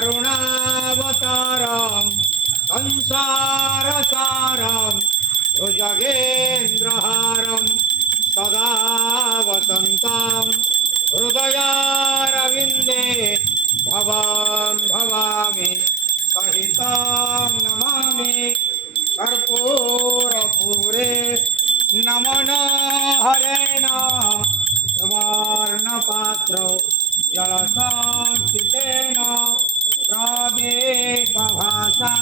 करुणावतारं संसारसारं भुजगेन्द्रहारं सदा वसन्तं हृदयारविन्दे भवां भवामि सहितं नमामि कर्पूरपूरे नमन हरेण सुवर्णपात्रो जलसंस्थितेन प्रादेपभासा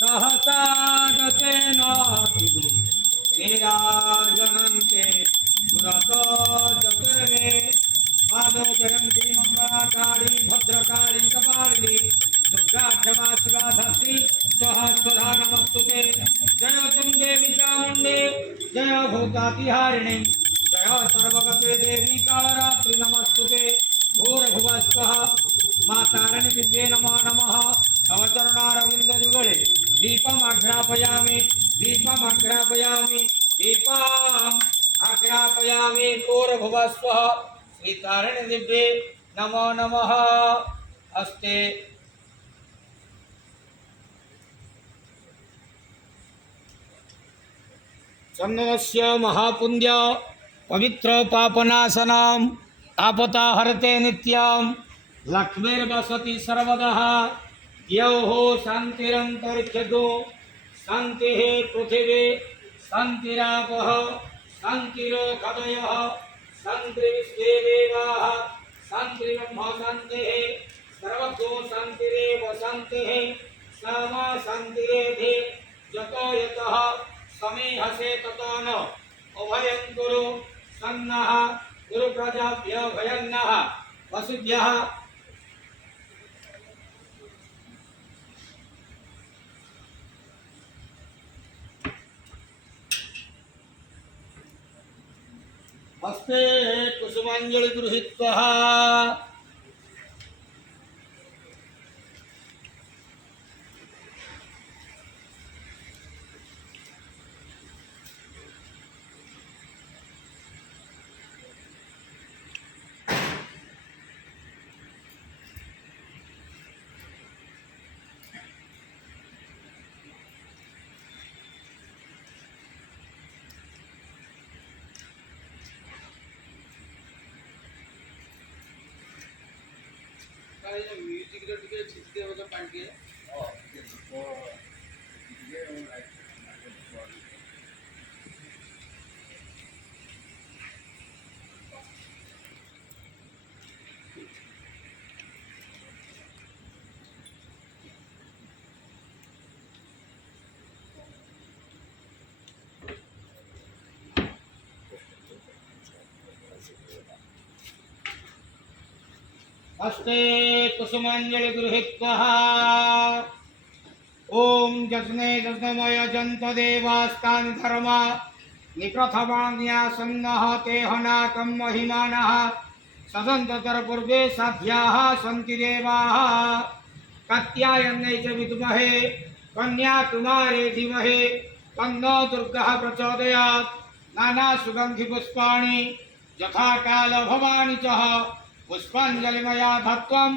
सहसा गतेन नीराजनन्ते पुरतो चतुर्वे पादो जयन्ती मंगलाकाली भद्रकाली कपालिनी दुर्गा क्षमा शिवा धात्री सहस्रधा नमस्तुते जय तुम देवी चामुंडे जय भूतातिहारिणी जय सर्वगते देवी कालरात्रि नमस्तुते भूर्भुवस्वः मातारणी दिव्ये नमो नमः तव चरणारविन्द जुगले दीपमाघ्रापयामि दीपमाघ्रापयामि दीपमाघ्रापयामि भूर्भुवस्वः श्रीतारिणी दिव्ये नमो नमः अस्ते। चंदनस्य महापुण्य पवित्र पापनाशनम आपताहरते नित्यं लक्ष्मीर्वसति सर्वदा यौः शान्तिरन्तरिक्षगो शान्तिः पृथिवी शान्तिरापः शान्तिरोषधयः शान्तिर्विश्वे देवाः शान्तिर्ब्रह्म शान्तिः सर्वतो शान्तिरेव शान्तिः सामा शान्तिरेधि यतो यतः समीहसे ततो न अभयं कुरु सन्नः गुरु प्रजाभ्यो भयन्नः वसुभ्यः हस्ते कुसुमाञ्जलि गृहीत्वा म्यूजिक टिके छिटके वाला पानी के हस्ते कुसुमाञ्जलि गृहीत्वा ओम जज्ञे जज्ञमय जंत देवास्तानि धर्मा निप्रथमान्यासन्नः ते हनाकं महिमानः सदन्ततर पूर्वे साध्याः सन्ति देवाः कात्यायन्यै च विद्महे कन्याकुमारी धीमहि तन्नो दुर्गः प्रचोदयात् नाना सुगन्धि पुष्पाणि यथा काल भवानि च पुष्पाञ्जलिमया धत्वं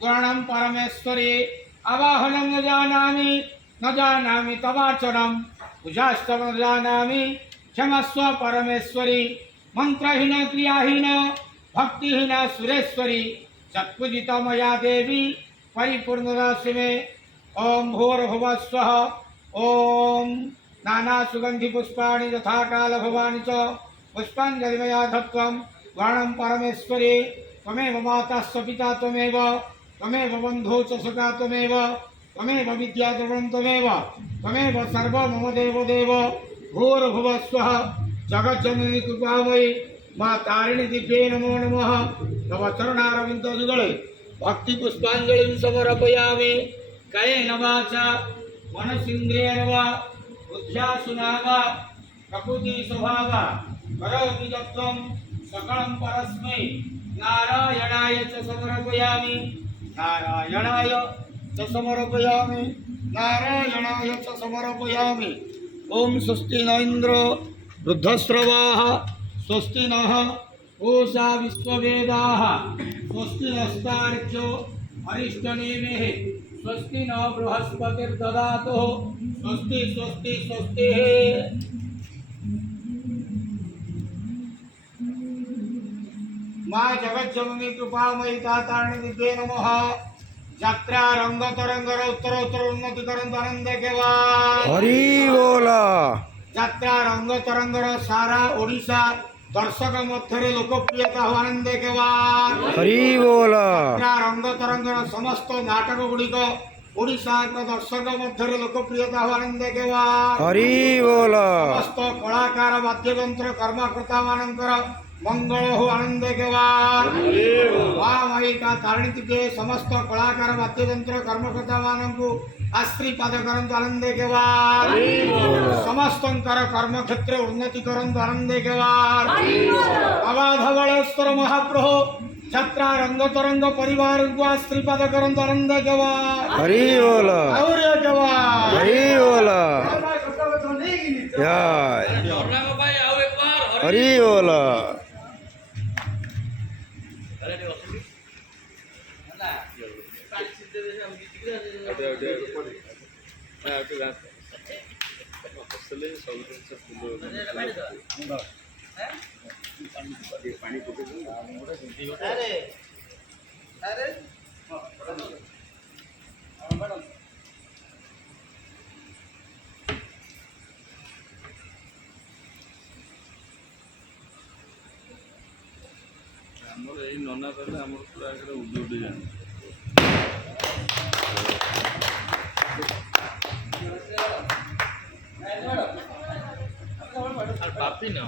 गुणं परमेश्वरी आवाहनं न जानामि तवार्चनं पूजास्तव न जानामि क्षमस्व परमेश्वरी मंत्रहीन क्रियाहीन भक्तिहीन सुरेश्वरी सत्पूजित मया देवी परिपूर्णदासि मे ओम भूर्भुवस्वः ओम नाना सुगंधि पुष्पाणि यथा काल भवानि च पुष्पाञ्जलिमया धत्वं गुणं परमेश्वरी त्वमेव माता च पिता त्वमेव त्वमेव बन्धो च सखा त्वमेव त्वमेव विद्या द्रवणं त्वमेव त्वमेव सर्वं मम देव देव भूर्भुवस्वः जगज्जननी कृपामयी मां तारिणी दिव्ये नमो नमः तव चरणारविन्दयुगले भक्ति पुष्पाञ्जलिं समर्पयामि कायेन वाचा मनसीन्द्रियेण वा बुद्ध्यासुना वा प्रकृति स्वभावा करोमि यत्त्वं सकलं परस्मै नारायणाय च समर्पयामि नारायणाय च समर्पयामि नारायणाय च समर्पयामि ओम स्वस्ति न इंद्र वृद्धश्रवाः स्वस्ति नः पूषा विश्ववेदाः स्वस्ति नस्तार्क्ष्यो अरिष्टनेमिः स्वस्ति न बृहस्पतिर्ददातु स्वस्ति स्वस्ति स्वस्ति माँ जगज्जननी कृपामयी तातारणी विद्ये नमः यात्रा रंग तरंगर उत्तर उत्तर उन्नति करन आनंद केवा हरि बोला यात्रा रंग तरंगर सारा ओडिशा दर्शक मध्य लोकप्रियता आनंद केवा हरि बोला यात्रा रंग तरंगर समस्त नाटक गुड़िक ओडिशा दर्शक मध्य लोकप्रियता आनंद केवा हरि बोला समस्त कलाकार वाद्ययंत्र कर्मकर्ता मानकर मंगल हो आनंद केवा माई का तारिणी के समस्त कलाकार वाद्ययंत्र कर्मकर्ता मानू आशीर्वाद करंतु आनंद केवा समस्त कर्म क्षेत्र उन्नति करंतु आनंद केवा बाबा धवलेश्वर महाप्रभु यात्रा रंग तरंग परिवार को आशीर्वाद करंतु आनंद केवा हरि बोला और केवा हरि बोला जय हरि बोला ଆମର ଏଇ ନନା କହିଲେ ଆମର ପୁରା ଉଡି ଯାଆନ୍ତି। ବାପି ନା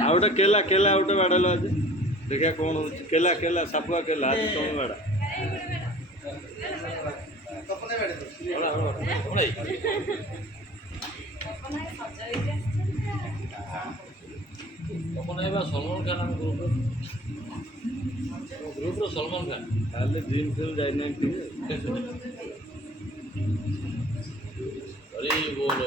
ଆଉ ଗୋଟେ କେଲା କେଲା ଗୋଟେ ବାଡ଼େଇଲ ଆଜି ଦେଖିଆ କ'ଣ ହଉଛି କେଲା କେଲା ସାପୁଆ କେଲା ଆଜି ତମେ ବାଡ଼ା ସଲମାନ ଖାନ ଆମ ଗ୍ରୁପ୍ର ସଲମାନ ଖାନ ତାହେଲେ ଜିମ୍ ଫିଲ୍ମ ଯାଇନାହିଁ ଟିକେ ବୋଲ